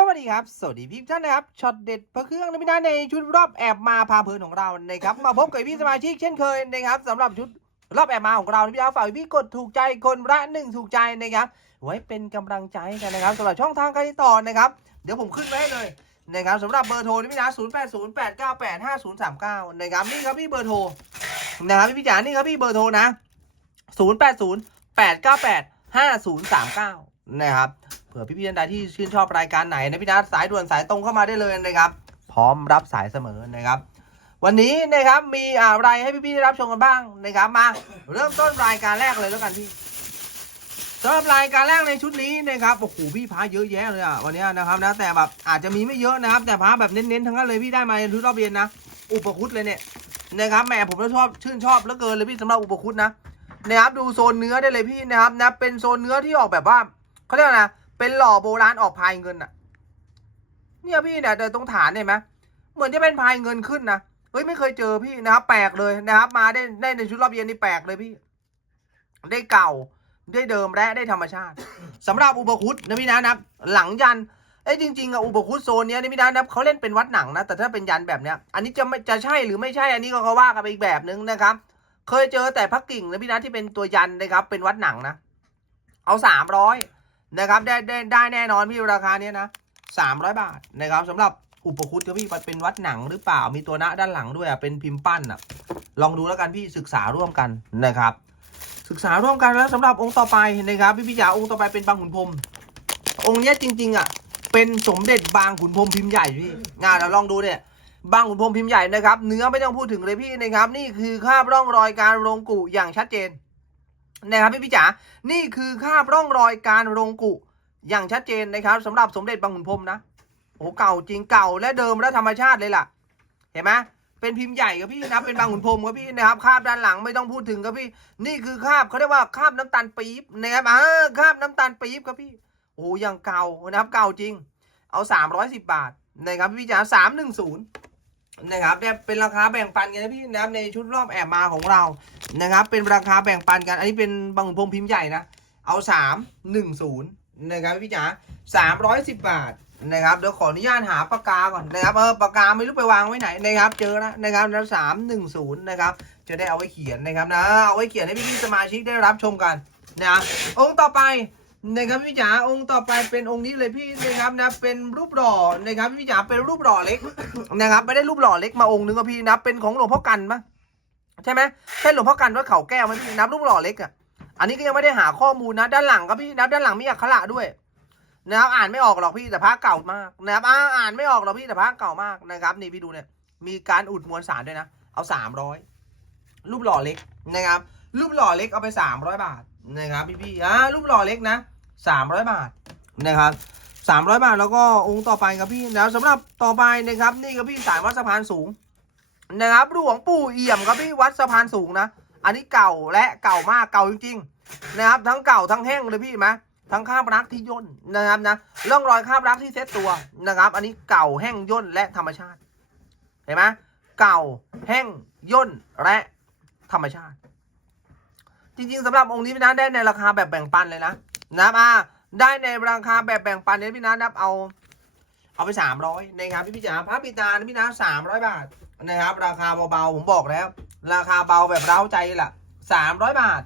สวัสดีครับ สวัสดีพี่ท่านนะครับ ช็อตเด็ดพระเครื่องนะพี่นในชุดรอบแอบมาพาเพลินของเรานะครับ มาพบกับพี่สมาชิกเช่นเคยนะครับสำหรับชุดรอบแอบมาของเราพี่นะฝากพี่กดถูกใจคนละหนึ่งถูกใจนะครับ ไว้เป็นกำลังใจกันนะครับสำหรับช่องทางการติดต่อนะครับ เดี๋ยวผมขึ้นไว้ให้เลยนะครับสำหรับเบอร์โทรนพี่นะ0 8 0 8 9 8 5 0 3 9นะครับนี่ครับพี่เบอร์โทรนะครับพี่จ๋านี่ครับพี่เบอร์โทรนะ0 8 0 8 9 8 5 0 3 9นะครับ เผื่อพี่ๆท่านใดที่ชื่นชอบรายการไหนนะพี่นัทสายด่วนสายตรงเข้ามาได้เลยนะครับ พร้อมรับสายเสมอนะครับ วันนี้นะครับมีอะไรให้พี่ๆได้รับชมกันบ้างนะครับมาเริ่มต้นรายการแรกเลยแล้วกันพี่สำหรับรายการแรกในชุดนี้นะครับโอ้โหพี่พาเยอะแยะเลยอะวันนี้นะครับนะแต่แบบอาจจะมีไม่เยอะนะครับ แต่พาแบบเน้นๆทั้งนั้นเลยพี่ได้มาในชุดรอบเย็นนะอุปคุตเลยเนี่ยนะครับแหมผมก็ชอบชื่นชอบเหลือเกินเลยพี่สำหรับอุปคุตนะนะครับดูโซนเนื้อได้เลยพี่นะครับนะเป็นโซนเนื้อที่ออกแบบว่าเขาเรียกนะ เป็นหล่อโบราณออกพายเงินอะเนี่ยพี่เนี่ยเดินตรงฐานเห็นไหมเหมือนจะเป็นพายเงินขึ้นนะเฮ้ยไม่เคยเจอพี่นะครับแปลกเลยนะครับ มาได้ได้ในชุดรอบเย็นนี่แปลกเลยพี่ ได้เก่าได้เดิมและได้ธรรมชาติสำหรับอุปคุตนะพี่นะนับ หลังยันเอ้จริงๆอะอุปคุตโซนเนี้ยนี่พี่นะนับเขาเล่นเป็นวัดหนังนะแต่ถ้าเป็นยันแบบเนี้ย อันนี้จะไม่จะใช่หรือไม่ใช่อันนี้ก็เขาว่ากันไปอีกแบบนึงนะครับ เคยเจอแต่พักกิ่งนะพี่นะที่เป็นตัวยันนะครับ เป็นวัดหนังนะเอาสามร้อย นะครับได้ได้ได้แน่นอนพี่ราคาเนี้ยนะสามร้อยบาทนะครับสำหรับอุปคุตครับพี่มันเป็นวัดหนังหรือเปล่ามีตัวหน้าด้านหลังด้วยอะเป็นพิมพ์ปั้นอะ ลองดูแล้วกันพี่ศึกษาร่วมกันนะครับ ศึกษาร่วมกันแล้วสำหรับองค์ต่อไปนะครับ พี่พี่จ๋าองค์ต่อไปเป็นบางขุนพรมองค์เนี้ยจริง ๆอะเป็นสมเด็จบางขุนพรมพิมพ์ใหญ่พี่งานเราลองดูเนี่ยบางขุนพรมพิมพ์ใหญ่นะครับ เนื้อไม่ต้องพูดถึงเลยพี่นะครับ นี่คือคราบร่องรอยการลงกุอย่างชัดเจน นะครับพี่พี่จ๋า นี่คือคาบร่องรอยการลงกุอย่างชัดเจนนะครับสำหรับสมเด็จบางขุนพรมนะโอ้เก่าจริงเก่าและเดิมและธรรมชาติเลยล่ะ เห็นไหมเป็นพิมพ์ใหญ่ครับพี่นะเป็นบางขุนพรมครับพี่นะครับคาบด้านหลังไม่ต้องพูดถึงครับพี่ นี่คือคาบเขาเรียกว่าคาบน้ำตาลปี๊บนะครับอ่าคาบน้ำตาลปี๊บครับพี่โอ้ยังเก่านะครับเก่าจริง เอาสามร้อยสิบบาทนะครับพี่จ๋าสามห นะครับเนี่ยเป็นราคาแบ่งปันกันนะพี่นะครับในชุดรอบแอบมาของเรานะครับ เป็นราคาแบ่งปันกัน อันนี้เป็นบางพรหมพิมพ์ใหญ่นะ เอาสามหนึ่งศูนย์นะครับพี่จ๋าสามร้อยสิบบาทนะครับเดี๋ยวขออนุญาตหาปากกาก่อนนะครับเออปากกาไม่รู้ไปวางไว้ไหนนะครับ เจอแล้วนะครับแล้วสามหนึ่งศูนย์นะครับจะได้เอาไว้เขียนนะครับนะเอาไว้เขียนให้พี่ๆสมาชิกได้รับชมกันนะองค์ต่อไป นะครับพี่จ๋าองค์ต่อไปเป็นองค์นี้เลยพี่นะครับนะเป็นรูปหล่อนะครับพี่จ๋าเป็นรูปหล่อเล็กนะครับไม่ได้รูปหล่อเล็กมาองค์นึงก็พี่นะเป็นของหลวงพ่อกันปะใช่ไหมใช่หลวงพ่อกันวัดเขาแก้วไหมพี่นับรูปหล่อเล็กอะอันนี้ก็ยังไม่ได้หาข้อมูลนะ ด้านหลังครับพี่นับด้านหลังมีอักขระด้วยนะครับอ่านไม่ออกหรอกพี่แต่พระเก่ามากนะครับอ่าอ่านไม่ออกหรอกพี่แต่พระเก่ามากนะครับ นี่พี่ดูเนี่ยมีการอุดมวลสารด้วยนะ เอาสามร้อยรูปหล่อเล็กนะครับ รูปหล่อเล็กเอาไปสามร้อยบาทนะครับพี่พี่อ่ารูปหล่อเล็กนะ สามร้อยบาทนะครับสามร้อยบาทแล้วก็องค์ต่อไปครับพี่แล้วสำหรับต่อไปนะครับ นี่ครับพี่สายวัดสะพานสูงนะครับหลวงปู่เอี่ยมครับพี่วัดสะพานสูงนะ อันนี้เก่าและเก่ามากเก่าจริงๆนะครับ ทั้งเก่าทั้งแห้งเลยพี่ไหมทั้งคาบรักที่ย่นนะครับนะร่องรอยคาบรักที่เซ็ตตัวนะครับ อันนี้เก่าแห้งย่นและธรรมชาติ เห็นไหมเก่าแห้งย่นและธรรมชาติ จริงๆสำหรับองค์นี้นะได้ในราคาแบบแบ่งปันเลยนะ นะครับอ่าได้ในราคาแบบแบ่งปันเนี่ยพี่นะนับเอาเอาไปสามร้อยนะครับพี่พี่จ๋าพระปิตานพี่นะสามร้อยบาทนะครับ ราคาเบาๆผมบอกแล้ว ราคาเบาแบบเร้าใจล่ะสามร้อยบาท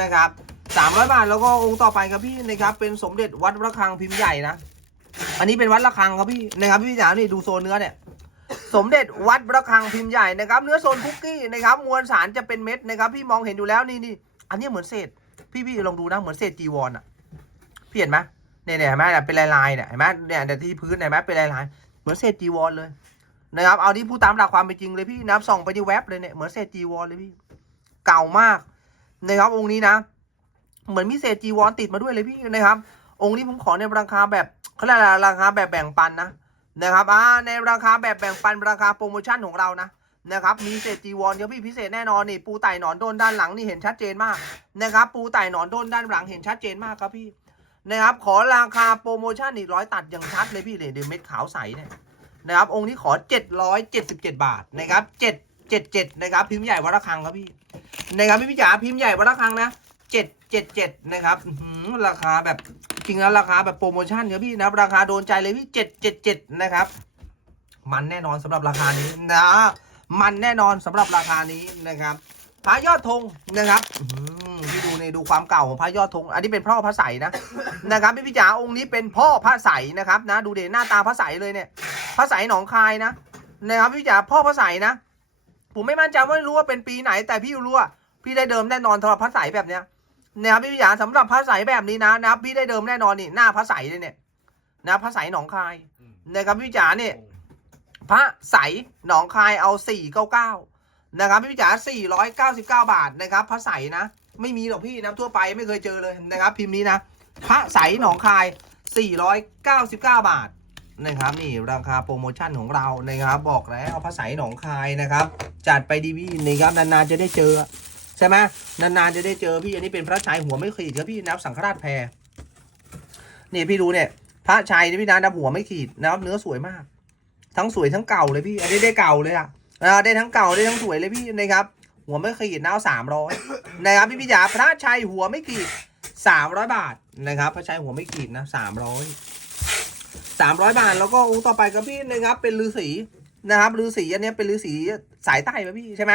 นะครับสามร้อยบาทแล้วก็องค์ต่อไปครับพี่นะครับ เป็นสมเด็จวัดระฆังพิมพ์ใหญ่นะอันนี้เป็นวัดระฆังครับพี่นะครับพี่จ๋านี่ดูโซนเนื้อเนี่ยสมเด็จวัดระฆังพิมพ์ใหญ่นะครับ เนื้อโซนคุกกี้นะครับมวลสารจะเป็นเม็ดนะครับ พี่มองเห็นอยู่แล้วนี่นี่อันนี้เหมือนเศษ พี่พี่ลองดูนะเหมือนเศษจีวรอะ พี่เห็นไหมเนี่ยเห็นไหมเนี่ยเป็นลายๆเนี่ยเห็นไหมเนี่ยเนี่ยที่พื้นเห็นไหมเป็นลายๆเหมือนเศษจีวรเลยนะครับเอาที่พูดตามหลักความเป็นจริงเลยพี่นะครับส่องไปที่เว็บเลยเนี่ยเหมือนเศษจีวรเลยพี่ เก่ามากนะครับองค์นี้นะ เหมือนมีเศษจีวรติดมาด้วยเลยพี่นะครับ องค์นี้ผมขอในราคาแบบเขาเรียกอะไรราคาแบบแบ่งปันนะนะครับอ่าในราคาแบบแบ่งปันราคาโปรโมชั่นของเรานะนะครับมีเศษจีวรเดี๋ยวพี่พิเศษแน่นอนนี่ปูไต่หนอนโดนด้านหลังนี่เห็นชัดเจนมากนะครับปูไต่หนอนโดนด้านหลังเห็นชัดเจนมากครับพี่ นะครับ ขอราคาโปรโมชั่นอีกร้อยตัดอย่างชัดเลยพี่เลยเดี๋ยวเม็ดขาวใสเนี่ยนะครับ องค์นี้ขอ 777 บาทนะครับ 777 นะครับ พิมพ์ใหญ่วัดระฆังครับพี่นะครับพี่พี่จ๋าพิมพ์ใหญ่วัดระฆังนะ777 นะครับราคาแบบจริงแล้วราคาแบบโปรโมชั่นครับพี่นะครับราคาโดนใจเลยพี่เจ็ดเจ็ดเจ็ดนะครับ มันแน่นอนสำหรับราคานี้นะมันแน่นอนสำหรับราคานี้นะครับพระยอดธงนะครับี่ดูในดูความเก่าของพระยอดธงอันนี้เป็นพ่อพระใสนะนะครับพี่พิจาองค์นี้เป็นพ่อพระใสนะครับนะดูเด่นหน้าตาพระใสเลยเนี่ยพระใสหนองคายนะนะครับพี่พิจาพ่อพระใสนะ ผมไม่มั่นใจว่าไม่รู้ว่าเป็นปีไหน แต่พี่รู้ว่าพี่ได้เดิมแน่นอนสำหรับพระใสแบบเนี้ยนะครับพี่พิจาสำหรับพระใสแบบนี้นะนะครับพี่ได้เดิมแน่นอนนี่หน้าพระใสเลยเนี่ยนะพระใสหนองคายนะครับพี่พิจาเนี่ยพระใสหนองคายเอา499นะครับพี่จ๋า499 บาทนะครับพระใสนะ ไม่มีหรอกพี่นะทั่วไปไม่เคยเจอเลยนะครับ พิมพ์นี้นะพระใสหนองคาย 499 บาทนะครับนี่ราคาโปรโมชั่นของเรานะครับบอกแล้วพระใสหนองคายนะครับ จัดไปดีพี่นะครับนานๆจะได้เจอใช่ไหมนานๆจะได้เจอพี่อันนี้เป็นพระชัยหัวไม่ขีดครับพี่นับสังฆราชแพรนี่พี่ดูเนี่ยพระชัยนี่พี่นะนับหัวไม่ขีดนะครับเนื้อสวยมาก ทั้งสวยทั้งเก่าเลยพี่อันนี้ได้เก่าเลยอะอ่าได้ทั้งเก่าได้ทั้งสวยเลยพี่นะครับ หัวไม่ขีดนะเอาสามร้อยนะครับพี่พี่จ๋าพระชัยหัวไม่ขีดสามร้อยบาทนะครับพระชัยหัวไม่ขีดนะสามร้อยสามร้อยบาทแล้วก็องค์ต่อไปครับพี่นะครับ เป็นฤาษีนะครับฤาษีอันนี้เป็นฤาษีสายใต้ป่ะพี่ใช่ไหม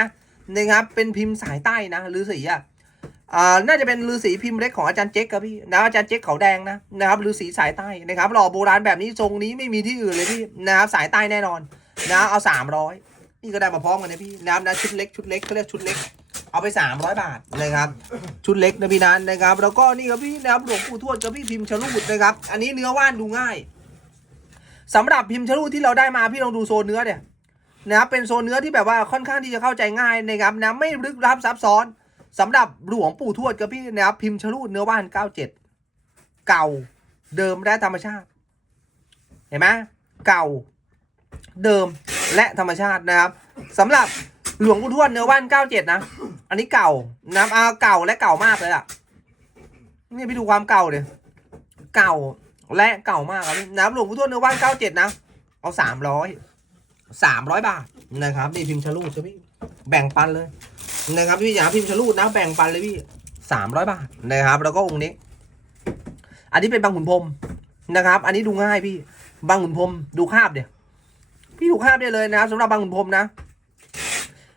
นะครับเป็นพิมพ์สายใต้นะฤาษีอะอ่าน่าจะเป็นฤาษีพิมพ์เล็กของอาจารย์เจ๊กครับพี่นะอาจารย์เจ๊กเขาแดงนะนะครับฤาษีสายใต้นะครับหล่อโบราณแบบนี้ทรงนี้ไม่มีที่อื่นเลยพี่นะครับสายใต้แน่นอนนะเอาสามร้อย นี่ก็ได้มาพร้อมกันนะพี่นะครับนะชุดเล็กชุดเล็กเขาเรียกชุดเล็ก เอาไปสามร้อยบาทนะครับ ชุดเล็กนะพี่นันนะครับ แล้วก็นี่ครับพี่นะครับหลวงปู่ทวดกับพี่พิมพ์ชะลูดนะครับ อันนี้เนื้อว่านดูง่ายสำหรับพิมพ์ชะลูดที่เราได้มาพี่ลองดูโซนเนื้อเนี่ยนะครับเป็นโซนเนื้อที่แบบว่าค่อนข้างที่จะเข้าใจง่ายนะครับนะไม่ลึกลับซับซ้อนสำหรับหลวงปู่ทวดกับพี่นะครับพิมพ์ชะลูดเนื้อว่าน 97 เก่าเดิมและธรรมชาติ เห็นไหมเก่าเดิม และธรรมชาตินะครับสำหรับหลวงปู่ทวดเนื้อว่าน97นะ อันนี้เก่านะครับอ่าเก่าและเก่ามากเลยอะนี่พี่ดูความเก่าเลยเก่าและเก่ามากครับนะครับหลวงปู่ทวดเนื้อว่าน97นะ เอา300 300บาทนะครับนี่พิมพ์ชลูดใช่พี่แบ่งปันเลยนะครับพี่อยากพิมพ์ชลูดนะแบ่งปันเลยพี่สามร้อยบาทนะครับ แล้วก็องค์นี้ อันนี้เป็นบางขุนพรมนะครับ อันนี้ดูง่ายพี่บางขุนพรมดูคาบเดี๋ยว พี่ดูคาบได้เลยนะครับสำหรับบางขุนพรมนะ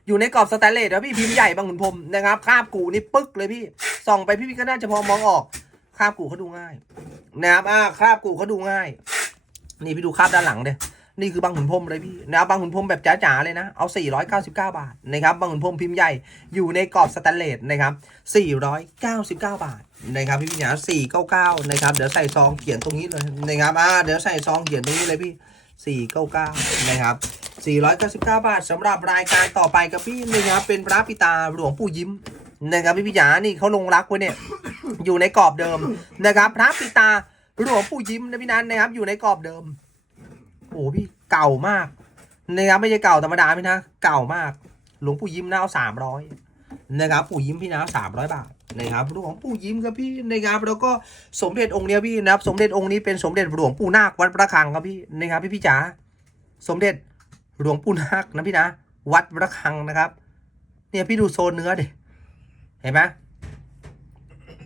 อยู่ในกรอบสแตนเลสแล้วพี่พิมพ์ใหญ่บางขุนพรมนะครับคาบกูนี่ปึ๊กเลยพี่ส่องไปพี่พี่ก็น่าจะพอมองออกคาบกูเขาดูง่ายนะครับอ่าคาบกูเขาดูง่าย นี่พี่ดูคาบด้านหลังเดี๋ยนี่คือบางขุนพรมเลยพี่นะครับบางขุนพรมแบบจ๋าๆเลยนะ เอา 499 บาทนะครับบางขุนพรมพิมพ์ใหญ่อยู่ในกรอบสแตนเลสนะครับ 499 บาทนะครับพี่พี่หยา499 นะครับเดี๋ยวใส่ซองเขียนตรงนี้เลยนะครับอ่าเดี๋ยวใส่ซองเขียนตรงนี้เลยพี่ 499 นะครับ 499 บาทสำหรับรายการต่อไปกับพี่นะครับ เป็นพระปิตาหลวงปู่ยิ้มนะครับพี่พี่หยานี่เขาลงรักไว้เนี่ยอยู่ในกรอบเดิมนะครับ พระปิตาหลวงปู่ยิ้มนะพี่นันนะครับ อยู่ในกรอบเดิมโอ้พี่เก่ามากนะครับไม่ใช่เก่าธรรมดาพี่นะ เก่ามาก หลวงปู่ยิ้มนะเอาสามร้อยนะครับปู่ยิ้มพี่นะสามร้อยบาท นะครับหลวงปู่ยิ้มครับพี่นะครับแล้วก็สมเด็จองค์เนี้ยพี่นะครับ สมเด็จองค์นี้เป็นสมเด็จหลวงปู่นาควัดประฆังครับพี่นะครับพี่พี่จ๋าสมเด็จหลวงปู่นาคนะพี่นะวัดประฆังนะครับ เนี่ยพี่ดูโซนเนื้อดิเห็นไหม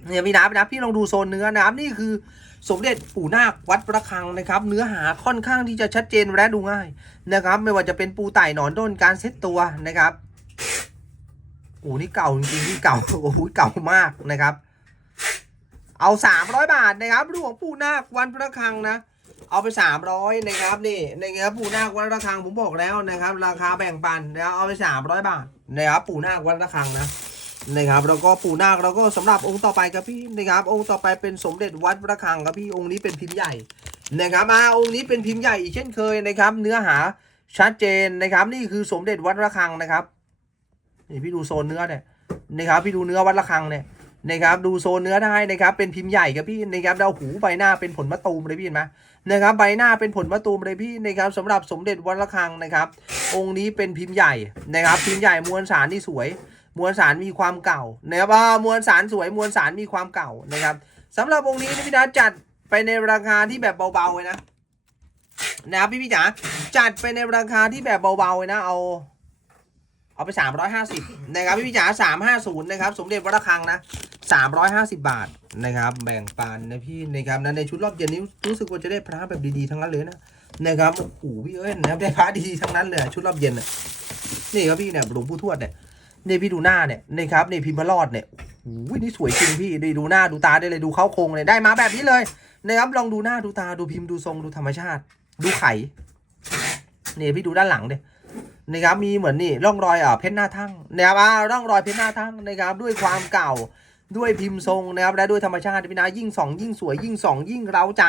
เนี่ยพี่นะพี่นะพี่ลองดูโซนเนื้อนะครับนี่คือสมเด็จปู่นาควัดประฆังนะครับ เนื้อหาค่อนข้างที่จะชัดเจนและดูง่ายนะครับ ไม่ว่าจะเป็นปูไต่หนอนด้นการเซตตัวนะครับ อ้นี่เก่าจริงๆที่เก่าโอ้โหเก่ามากนะครับ เอาสามร้อยบาทนะครับหลวงปู่นาควันประฆังนะ เอาไปสามร้อยนะครับนี่นะครับปู่นาควัดระฆังผมบอกแล้วนะครับ ราคาแบ่งปันนะเอาไปสามร้อยบาทนะครับปู่นาควัดระฆังนะนะครับแล้วก็ปู่นาคแล้วก็สำหรับองค์ต่อไปครับพี่นะครับองค์ต่อไปเป็นสมเด็จวัดพระฆังครับพี่องค์นี้เป็นพิมพ์ใหญ่นะครับมาองค์นี้เป็นพิมพ์ใหญ่อีกเช่นเคยนะครับ เนื้อหาชัดเจนนะครับ นี่คือสมเด็จวัดพระฆังนะครับ นี่พี่ดูโซนเนื้อเนี่ยนะครับพี่ดูเนื้อวัดระฆังเนี่ยนะครับดูโซนเนื้อได้นะครับเป็นพิมพ์ใหญ่ครับพี่นะครับดาวหูใบหน้าเป็นผลมะตูมเลยพี่เห็นไหมนะครับใบหน้าเป็นผลมะตูมเลยพี่นะครับสำหรับสมเด็จวัดระฆังนะครับ องค์นี้เป็นพิมพ์ใหญ่นะครับ พิมพ์ใหญ่มวลสารที่สวย มวลสารมีความเก่านะครับมวลสารสวยมวลสารมีความเก่านะครับสำหรับองค์นี้นี่พี่นะจัดไปในราคาที่แบบเบาๆเลยนะนะครับพี่พี่จ๋าจัดไปในราคาที่แบบเบาๆเลยนะเอา เอาไปสามร้อยห้าสิบนะครับพี่จ๋าสามห้าศูนย์นะครับ สมเด็จวัดระฆังนะสามร้อยห้าสิบบาทนะครับ แบ่งปันนะพี่นะครับนั้นในชุดรอบเย็นนี้รู้สึกว่าจะได้พระแบบดีๆทั้งนั้นเลยนะนะครับโอ้โหพี่เอ้ยนะครับได้พระดีๆทั้งนั้นเลยชุดรอบเย็นน่ะนี่ครับพี่เนี่ยหลวงปู่ทวดเนี่ยนี่พี่ดูหน้าเนี่ยนะครับนี่พิมพ์พระรอดเนี่ยโอ้โหนี่สวยจริงพี่ได้ดูหน้าดูตาได้เลยดูเข้าโครงเลยได้มาแบบนี้เลยนะครับลองดูหน้าดูตาดูพิมพ์ดูทรงดูธรรมชาติ ดูไข่เนี่ยพี่ดูด้านหลังเนี่ย นะครับมีเหมือนนี่ร่องรอยอ่าเพชรหน้าทั้งนะครับอ่าร่องรอยเพชรหน้าทั้งนะครับด้วยความเก่าด้วยพิมพ์ทรงนะครับและด้วยธรรมชาติพี่นายิ่งส่องยิ่งสวยยิ่งส่องยิ่งเร้าใจ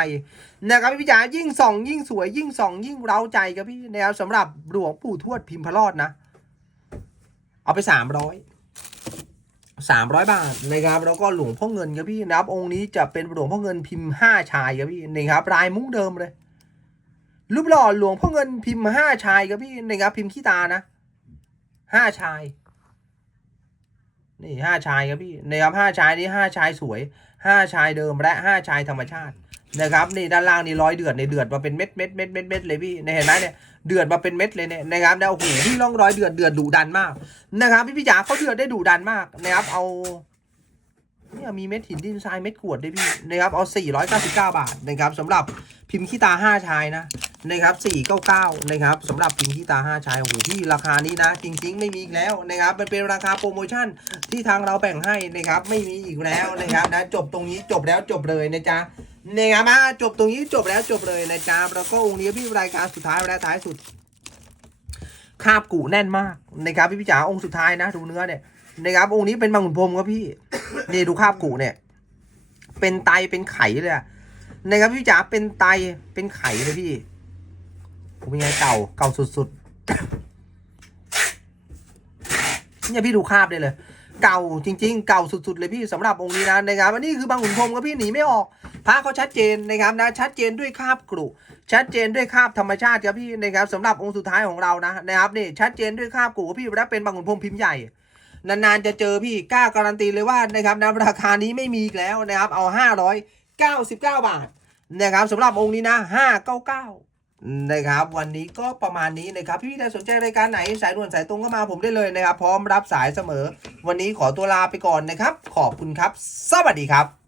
นะครับพี่จ๋ายิ่งส่องยิ่งสวยยิ่งส่องยิ่งเร้าใจครับพี่นะครับสำหรับหลวงปู่ทวดพิมพ์พระรอดนะ เอาไปสามร้อยสามร้อยบาทนะครับแล้วก็หลวงพ่อเงินครับพี่นะครับองค์นี้จะเป็นหลวงพ่อเงินพิมพ์ห้าชายครับพี่นะครับลายมุ้งเดิมเลย รูปหล่อหลวงพ่อเงินพิมพ์ห้าชายครับพี่นะครับพิมพ์ขี้ตานะห้าชาย นี่ห้าชายครับพี่นะครับห้าชายนี่ห้าชายสวยห้าชายเดิมและห้าชายธรรมชาตินะครับนี่ด้านล่างนี่ร้อยเดือดในเดือดมาเป็นเม็ดเม็ดเม็ดเม็ดเม็ดเลยพี่เนี่ยเห็นไหมเนี่ยเดือดมาเป็นเม็ดเลยเนี่ยนะครับแล้วโอ้โหพี่ร่องร้อยเดือดเดือดดุดันมากนะครับพี่พี่จ๋าเขาเดือดได้ดุดันมากนะครับเอา เนี่ยมีเม็ดหินดินทรายเม็ดกรวดด้วยพี่นะครับเอา499 บาทนะครับสำหรับพิมพ์ขี้ตาห้าชายนะนะครับ499นะครับสำหรับพิมพ์ที่ตา 5 ชายโอ้โหพี่ราคานี้นะ จริง ๆ ไม่มีอีกแล้วนะครับมันเป็นราคาโปรโมชั่นที่ทางเราแบ่งให้นะครับไม่มีอีกแล้วนะครับนะจบตรงนี้จบแล้วจบเลยนะจ๊ะนะครับมาจบตรงนี้จบแล้วจบเลยนะจ๊ะแล้วก็องค์นี้พี่รายการสุดท้ายและท้ายสุดคาบกูแน่นมากนะครับพี่พี่จ๋าองค์สุดท้ายนะดูเนื้อเนี่ย นะครับองค์นี้เป็นบางขุนพรมครับพี่นี่ดูคาบกูเนี่ย เป็นไตเป็นไข่เลยอะนะครับพี่จ๋าเป็นไตเป็นไข่เลยพี่ผมเป็นไงเก่าเก่าสุดๆเนี่ยพี่ดูคาบได้เลย เก่าจริง ๆ เก่าสุดๆเลยพี่สำหรับองค์นี้นะนะครับอันนี้คือบางขุนพรมครับพี่หนีไม่ออกพระเขาชัดเจนนะครับนะชัดเจนด้วยคาบกรุชัดเจนด้วยคาบธรรมชาติครับพี่นะครับสำหรับองค์สุดท้ายของเรานะนะครับนี่ชัดเจนด้วยคาบกรุพี่และเป็นบางขุนพรมพิมพ์ใหญ่ นานๆจะเจอพี่กล้าการันตีเลยว่านะครับนะราคานี้ไม่มีอีกแล้วนะครับเอา 599 บาทนะครับสำหรับองค์นี้นะ 599 นะครับวันนี้ก็ประมาณนี้นะครับพี่ถ้าสนใจรายการไหนสายด่วนสายตรงก็มาผมได้เลยนะครับ พร้อมรับสายเสมอ วันนี้ขอตัวลาไปก่อนนะครับ ขอบคุณครับ สวัสดีครับ